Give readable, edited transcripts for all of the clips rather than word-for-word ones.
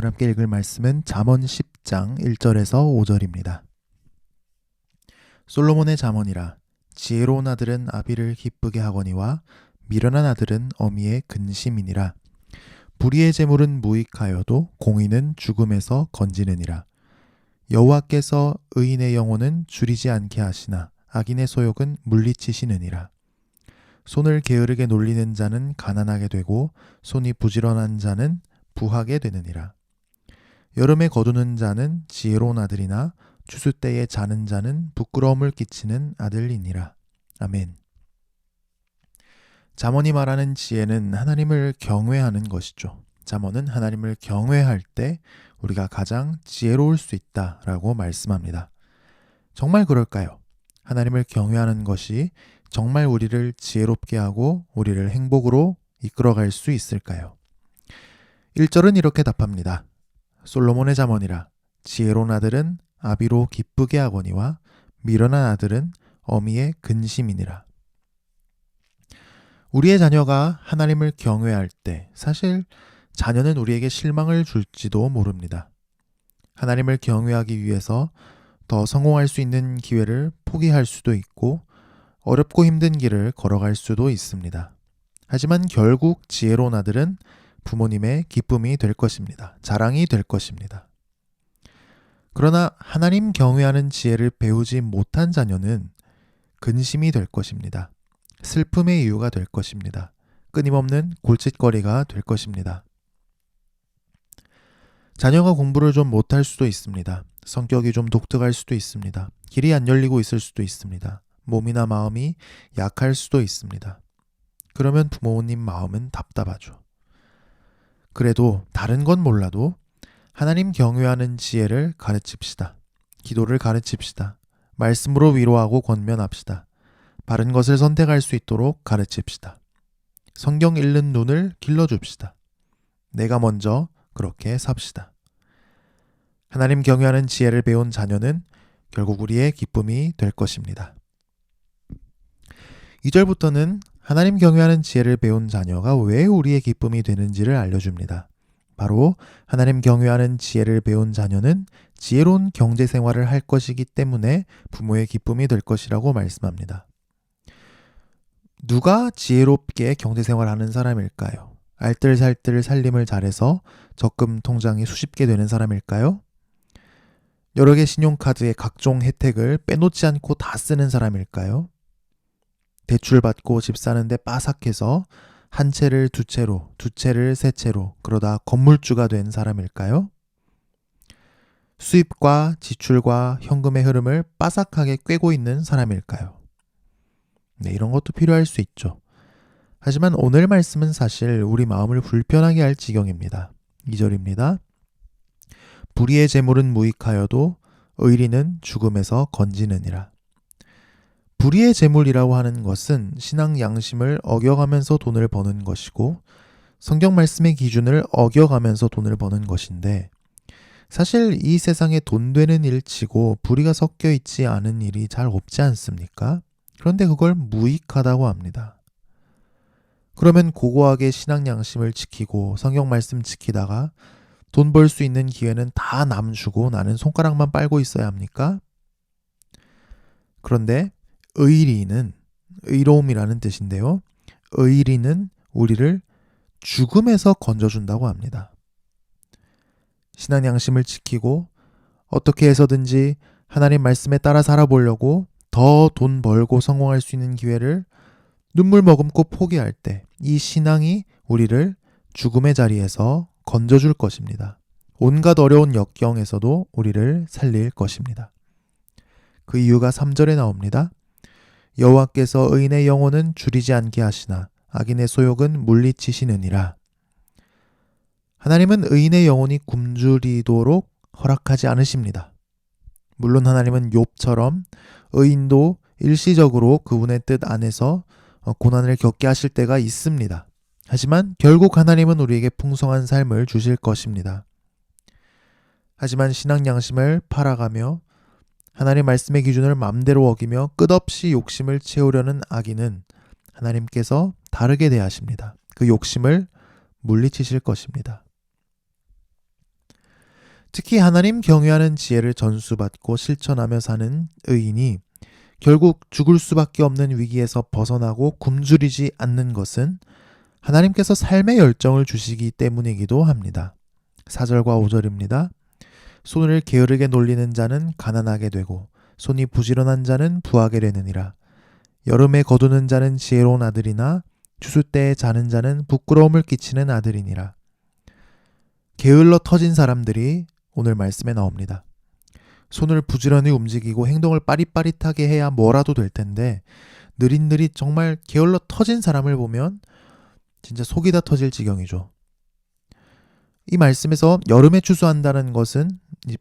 오늘 함께 읽을 말씀은 잠언 10장 1절에서 5절입니다. 솔로몬의 잠언이라. 지혜로운 아들은 아비를 기쁘게 하거니와 미련한 아들은 어미의 근심이니라. 불의의 재물은 무익하여도 공의는 죽음에서 건지느니라. 여호와께서 의인의 영혼은 줄이지 않게 하시나 악인의 소욕은 물리치시느니라. 손을 게으르게 놀리는 자는 가난하게 되고 손이 부지런한 자는 부하게 되느니라. 여름에 거두는 자는 지혜로운 아들이나 추수 때에 자는 자는 부끄러움을 끼치는 아들이니라. 아멘. 잠언이 말하는 지혜는 하나님을 경외하는 것이죠. 잠언은 하나님을 경외할 때 우리가 가장 지혜로울 수 있다라고 말씀합니다. 정말 그럴까요? 하나님을 경외하는 것이 정말 우리를 지혜롭게 하고 우리를 행복으로 이끌어갈 수 있을까요? 1절은 이렇게 답합니다. 솔로몬의 잠언이라. 지혜로운 아들은 아비로 기쁘게 하거니와 미련한 아들은 어미의 근심이니라. 우리의 자녀가 하나님을 경외할 때 사실 자녀는 우리에게 실망을 줄지도 모릅니다. 하나님을 경외하기 위해서 더 성공할 수 있는 기회를 포기할 수도 있고 어렵고 힘든 길을 걸어갈 수도 있습니다. 하지만 결국 지혜로운 아들은 부모님의 기쁨이 될 것입니다. 자랑이 될 것입니다. 그러나 하나님 경외하는 지혜를 배우지 못한 자녀는 근심이 될 것입니다. 슬픔의 이유가 될 것입니다. 끊임없는 골칫거리가 될 것입니다. 자녀가 공부를 좀 못할 수도 있습니다. 성격이 좀 독특할 수도 있습니다. 길이 안 열리고 있을 수도 있습니다. 몸이나 마음이 약할 수도 있습니다. 그러면 부모님 마음은 답답하죠. 그래도 다른 건 몰라도 하나님 경외하는 지혜를 가르칩시다. 기도를 가르칩시다. 말씀으로 위로하고 권면합시다. 바른 것을 선택할 수 있도록 가르칩시다. 성경 읽는 눈을 길러줍시다. 내가 먼저 그렇게 삽시다. 하나님 경외하는 지혜를 배운 자녀는 결국 우리의 기쁨이 될 것입니다. 2절부터는 하나님 경외하는 지혜를 배운 자녀가 왜 우리의 기쁨이 되는지를 알려줍니다. 바로 하나님 경외하는 지혜를 배운 자녀는 지혜로운 경제 생활을 할 것이기 때문에 부모의 기쁨이 될 것이라고 말씀합니다. 누가 지혜롭게 경제 생활하는 사람일까요? 알뜰살뜰 살림을 잘해서 적금 통장이 수십 개 되는 사람일까요? 여러 개 신용카드의 각종 혜택을 빼놓지 않고 다 쓰는 사람일까요? 대출 받고 집 사는데 빠삭해서 한 채를 두 채로, 두 채를 세 채로, 그러다 건물주가 된 사람일까요? 수입과 지출과 현금의 흐름을 빠삭하게 꿰고 있는 사람일까요? 네, 이런 것도 필요할 수 있죠. 하지만 오늘 말씀은 사실 우리 마음을 불편하게 할 지경입니다. 2절입니다. 불의의 재물은 무익하여도 의리는 죽음에서 건지느니라. 불의의 재물이라고 하는 것은 신앙 양심을 어겨가면서 돈을 버는 것이고 성경 말씀의 기준을 어겨가면서 돈을 버는 것인데 사실 이 세상에 돈 되는 일치고 불의가 섞여 있지 않은 일이 잘 없지 않습니까? 그런데 그걸 무익하다고 합니다. 그러면 고고하게 신앙 양심을 지키고 성경 말씀 지키다가 돈 벌 수 있는 기회는 다 남 주고 나는 손가락만 빨고 있어야 합니까? 그런데 의리는 의로움이라는 뜻인데요. 의리는 우리를 죽음에서 건져준다고 합니다. 신앙 양심을 지키고 어떻게 해서든지 하나님 말씀에 따라 살아보려고 더 돈 벌고 성공할 수 있는 기회를 눈물 머금고 포기할 때 이 신앙이 우리를 죽음의 자리에서 건져줄 것입니다. 온갖 어려운 역경에서도 우리를 살릴 것입니다. 그 이유가 3절에 나옵니다. 여호와께서 의인의 영혼은 줄이지 않게 하시나 악인의 소욕은 물리치시느니라. 하나님은 의인의 영혼이 굶주리도록 허락하지 않으십니다. 물론 하나님은 욥처럼 의인도 일시적으로 그분의 뜻 안에서 고난을 겪게 하실 때가 있습니다. 하지만 결국 하나님은 우리에게 풍성한 삶을 주실 것입니다. 하지만 신앙 양심을 팔아가며 하나님 말씀의 기준을 맘대로 어기며 끝없이 욕심을 채우려는 악인은 하나님께서 다르게 대하십니다. 그 욕심을 물리치실 것입니다. 특히 하나님 경외하는 지혜를 전수받고 실천하며 사는 의인이 결국 죽을 수밖에 없는 위기에서 벗어나고 굶주리지 않는 것은 하나님께서 삶의 열정을 주시기 때문이기도 합니다. 4절과 5절입니다. 손을 게으르게 놀리는 자는 가난하게 되고 손이 부지런한 자는 부하게 되느니라. 여름에 거두는 자는 지혜로운 아들이나 추수 때에 자는 자는 부끄러움을 끼치는 아들이니라. 게을러 터진 사람들이 오늘 말씀에 나옵니다. 손을 부지런히 움직이고 행동을 빠릿빠릿하게 해야 뭐라도 될 텐데 느릿느릿 정말 게을러 터진 사람을 보면 진짜 속이 다 터질 지경이죠. 이 말씀에서 여름에 추수한다는 것은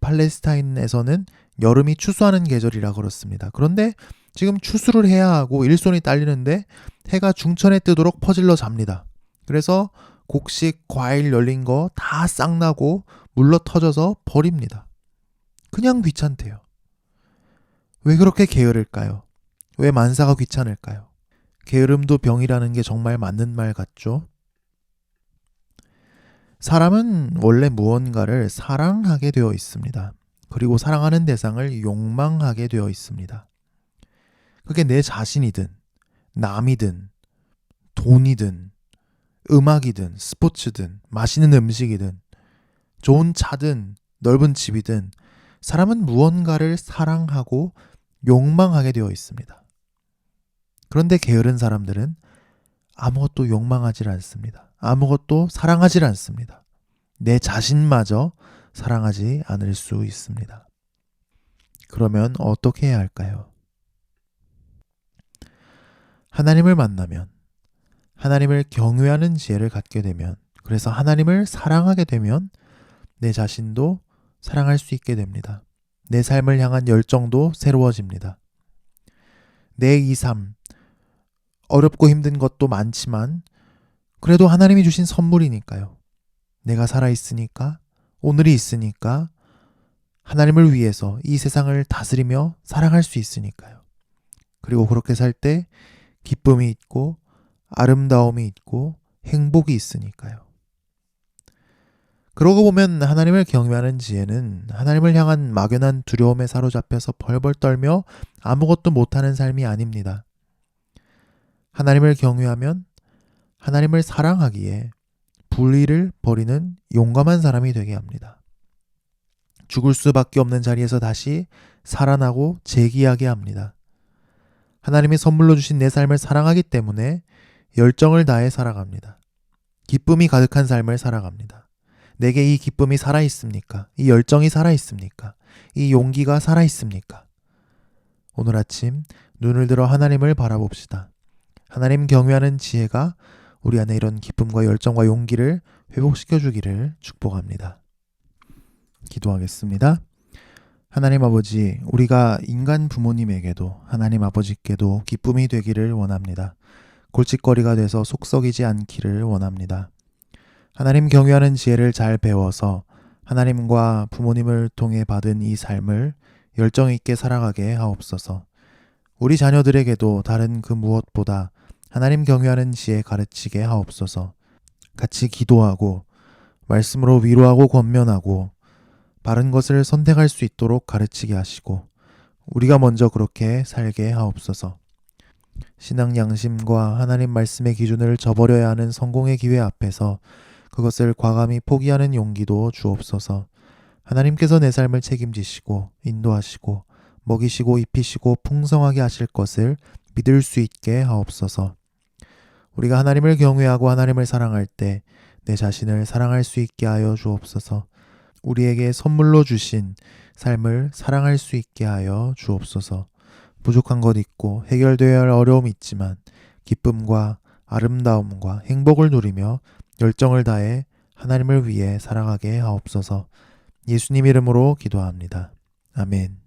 팔레스타인에서는 여름이 추수하는 계절이라 그렇습니다. 그런데 지금 추수를 해야 하고 일손이 딸리는데 해가 중천에 뜨도록 퍼질러 잡니다. 그래서 곡식, 과일 열린 거 다 싹나고 물러 터져서 버립니다. 그냥 귀찮대요. 왜 그렇게 게으를까요? 왜 만사가 귀찮을까요? 게으름도 병이라는 게 정말 맞는 말 같죠? 사람은 원래 무언가를 사랑하게 되어 있습니다. 그리고 사랑하는 대상을 욕망하게 되어 있습니다. 그게 내 자신이든, 남이든, 돈이든, 음악이든, 스포츠든, 맛있는 음식이든, 좋은 차든, 넓은 집이든, 사람은 무언가를 사랑하고 욕망하게 되어 있습니다. 그런데 게으른 사람들은 아무것도 욕망하지 않습니다. 아무것도 사랑하지 않습니다. 내 자신마저 사랑하지 않을 수 있습니다. 그러면 어떻게 해야 할까요? 하나님을 만나면, 하나님을 경외하는 지혜를 갖게 되면, 그래서 하나님을 사랑하게 되면 내 자신도 사랑할 수 있게 됩니다. 내 삶을 향한 열정도 새로워집니다. 내 이 삶, 어렵고 힘든 것도 많지만 그래도 하나님이 주신 선물이니까요. 내가 살아있으니까, 오늘이 있으니까 하나님을 위해서 이 세상을 다스리며 살아갈 수 있으니까요. 그리고 그렇게 살 때 기쁨이 있고 아름다움이 있고 행복이 있으니까요. 그러고 보면 하나님을 경외하는 지혜는 하나님을 향한 막연한 두려움에 사로잡혀서 벌벌 떨며 아무것도 못하는 삶이 아닙니다. 하나님을 경외하면 하나님을 사랑하기에 불의를 버리는 용감한 사람이 되게 합니다. 죽을 수밖에 없는 자리에서 다시 살아나고 재기하게 합니다. 하나님이 선물로 주신 내 삶을 사랑하기 때문에 열정을 다해 살아갑니다. 기쁨이 가득한 삶을 살아갑니다. 내게 이 기쁨이 살아있습니까? 이 열정이 살아있습니까? 이 용기가 살아있습니까? 오늘 아침 눈을 들어 하나님을 바라봅시다. 하나님 경외하는 지혜가 우리 안에 이런 기쁨과 열정과 용기를 회복시켜 주기를 축복합니다. 기도하겠습니다. 하나님 아버지, 우리가 인간 부모님에게도 하나님 아버지께도 기쁨이 되기를 원합니다. 골칫거리가 돼서 속 썩이지 않기를 원합니다. 하나님 경외하는 지혜를 잘 배워서 하나님과 부모님을 통해 받은 이 삶을 열정 있게 살아가게 하옵소서. 우리 자녀들에게도 다른 그 무엇보다 하나님 경외하는 지혜 가르치게 하옵소서. 같이 기도하고 말씀으로 위로하고 권면하고 바른 것을 선택할 수 있도록 가르치게 하시고 우리가 먼저 그렇게 살게 하옵소서. 신앙 양심과 하나님 말씀의 기준을 저버려야 하는 성공의 기회 앞에서 그것을 과감히 포기하는 용기도 주옵소서. 하나님께서 내 삶을 책임지시고 인도하시고 먹이시고 입히시고 풍성하게 하실 것을 믿을 수 있게 하옵소서. 우리가 하나님을 경외하고 하나님을 사랑할 때 내 자신을 사랑할 수 있게 하여 주옵소서. 우리에게 선물로 주신 삶을 사랑할 수 있게 하여 주옵소서. 부족한 것 있고 해결되어야 할 어려움이 있지만 기쁨과 아름다움과 행복을 누리며 열정을 다해 하나님을 위해 살아가게 하옵소서. 예수님 이름으로 기도합니다. 아멘.